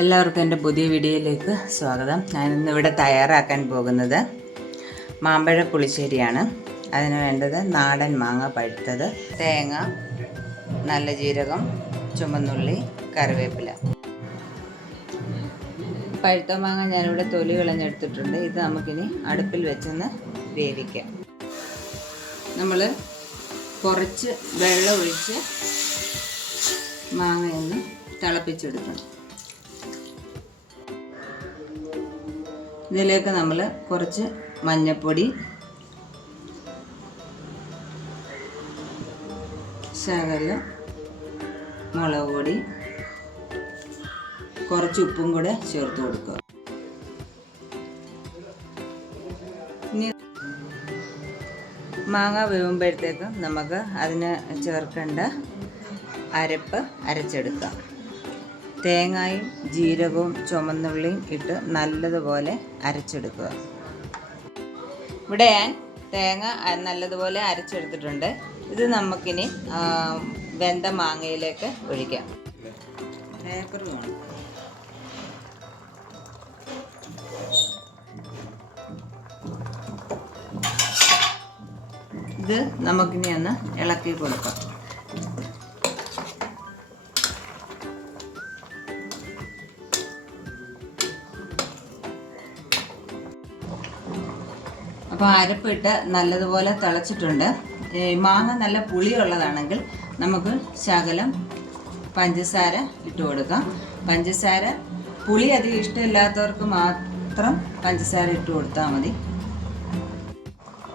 എല്ലാവർക്കും എൻ്റെ പുതിയ വീഡിയോയിലേക്ക് സ്വാഗതം. ഞാനിന്നിവിടെ തയ്യാറാക്കാൻ പോകുന്നത് മാമ്പഴ പുളിശ്ശേരിയാണ്. അതിന് വേണ്ടത് നാടൻ മാങ്ങ പഴുത്തത്, തേങ്ങ, നല്ല ജീരകം, ചുമന്നുള്ളി, കറിവേപ്പില. പഴുത്ത മാങ്ങ ഞാനിവിടെ തൊലി കളഞ്ഞെടുത്തിട്ടുണ്ട്. ഇത് നമുക്കിനി അടുപ്പിൽ വെച്ചൊന്ന് വേവിക്കാം. നമ്മൾ കുറച്ച് വെള്ളം ഒഴിച്ച് മാങ്ങയൊന്ന് തിളപ്പിച്ചെടുക്കണം. ഇതിലേക്ക് നമ്മൾ കുറച്ച് മഞ്ഞൾപ്പൊടി, ശകലം മുളക് പൊടി, കുറച്ച് ഉപ്പും കൂടെ ചേർത്ത് കൊടുക്കുക. ഇനി മാങ്ങ വേവുമ്പോഴത്തേക്കും നമുക്ക് അതിന് ചേർക്കേണ്ട അരപ്പ് അരച്ചെടുക്കാം. തേങ്ങയും ജീരകവും ചുമന്നുള്ളിയും ഇട്ട് നല്ലതുപോലെ അരച്ചെടുക്കുക. ഇവിടെ ഞാൻ തേങ്ങ നല്ലതുപോലെ അരച്ചെടുത്തിട്ടുണ്ട്. ഇത് നമുക്കിനി വെന്ത മാങ്ങയിലേക്ക് ഒഴിക്കാം. ഇത് നമുക്കിനി ഒന്ന് ഇളക്കി കൊടുക്കാം. അപ്പോൾ അരപ്പിട്ട് നല്ലതുപോലെ തിളച്ചിട്ടുണ്ട്. മാങ്ങ നല്ല പുളിയുള്ളതാണെങ്കിൽ നമുക്ക് ശകലം പഞ്ചസാര ഇട്ട് കൊടുക്കാം. പഞ്ചസാര പുളി അധികം ഇഷ്ടമില്ലാത്തവർക്ക് മാത്രം പഞ്ചസാര ഇട്ട് കൊടുത്താൽ മതി.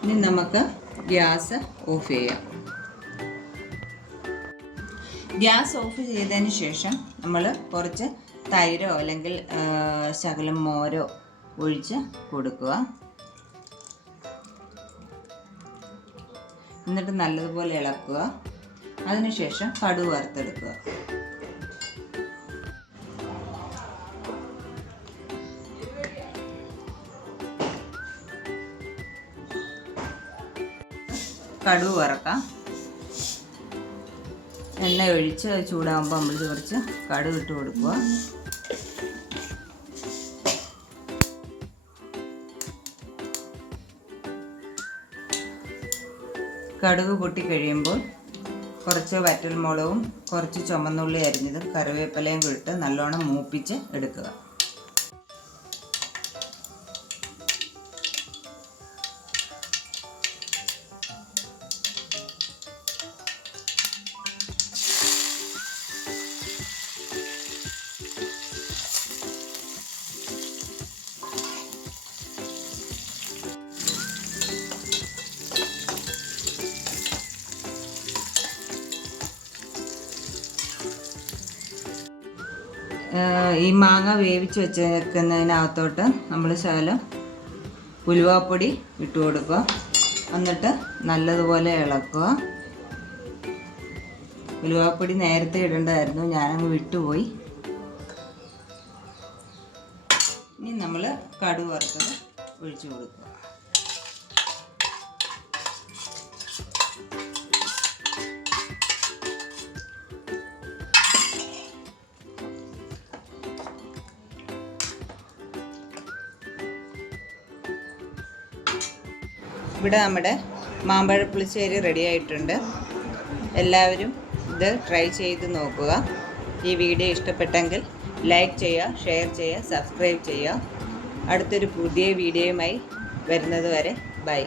ഇനി നമുക്ക് ഗ്യാസ് ഓഫ് ചെയ്യാം. ഗ്യാസ് ഓഫ് ചെയ്തതിന് ശേഷം നമ്മൾ കുറച്ച് തൈരോ അല്ലെങ്കിൽ ശകലം മോരോ ഒഴിച്ച് കൊടുക്കുക. എന്നിട്ട് നല്ലതുപോലെ ഇളക്കുക. അതിനുശേഷം കടുക് വറുത്തെടുക്കുക. കടുക് വറക്കാം. എണ്ണ ഒഴിച്ച് ചൂടാകുമ്പോൾ നമ്മൾ കുറച്ച് കടുക് ഇട്ട് കൊടുക്കുക. കടുക് പൊട്ടിക്കഴിയുമ്പോൾ കുറച്ച് വറ്റൽമുളകും കുറച്ച് ചുമന്നുള്ളി അരിഞ്ഞതും കറിവേപ്പിലയും ഇട്ട് നല്ലോണം മൂപ്പിച്ച് എടുക്കുക. ഈ മാങ്ങ വേവിച്ച് വെച്ചേക്കുന്നതിനകത്തോട്ട് നമ്മൾ ശകലം ഉലുവാപ്പൊടി ഇട്ട് കൊടുക്കുക. എന്നിട്ട് നല്ലതുപോലെ ഇളക്കുക. ഉലുവാപ്പൊടി നേരത്തെ ഇടേണ്ടതായിരുന്നു, ഞാനങ്ങ് വിട്ടുപോയി. ഇനി നമ്മൾ കടുക് വറുത്തത് ഒഴിച്ചു കൊടുക്കുക. ഇവിടെ നമ്മുടെ മാമ്പഴ പുളിശ്ശേരി റെഡി ആയിട്ടുണ്ട്. എല്ലാവരും ഇത് ട്രൈ ചെയ്ത് നോക്കുക. ഈ വീഡിയോ ഇഷ്ടപ്പെട്ടെങ്കിൽ ലൈക്ക് ചെയ്യുക, ഷെയർ ചെയ്യുക, സബ്സ്ക്രൈബ് ചെയ്യുക. അടുത്തൊരു പുതിയ വീഡിയോയുമായി വരുന്നത് വരെ ബൈ.